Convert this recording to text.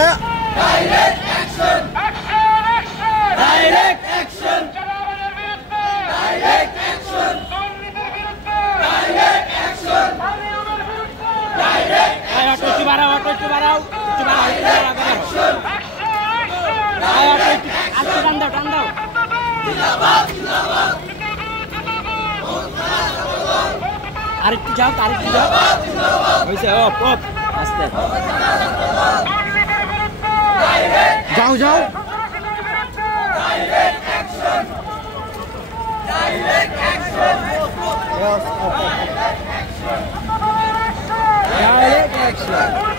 Direct action! Direct action! Direct action! Direct action! Direct action! আরেকটু যাও হয়েছে অপ আস্তে যাও Direct action! Direct action! Direct action!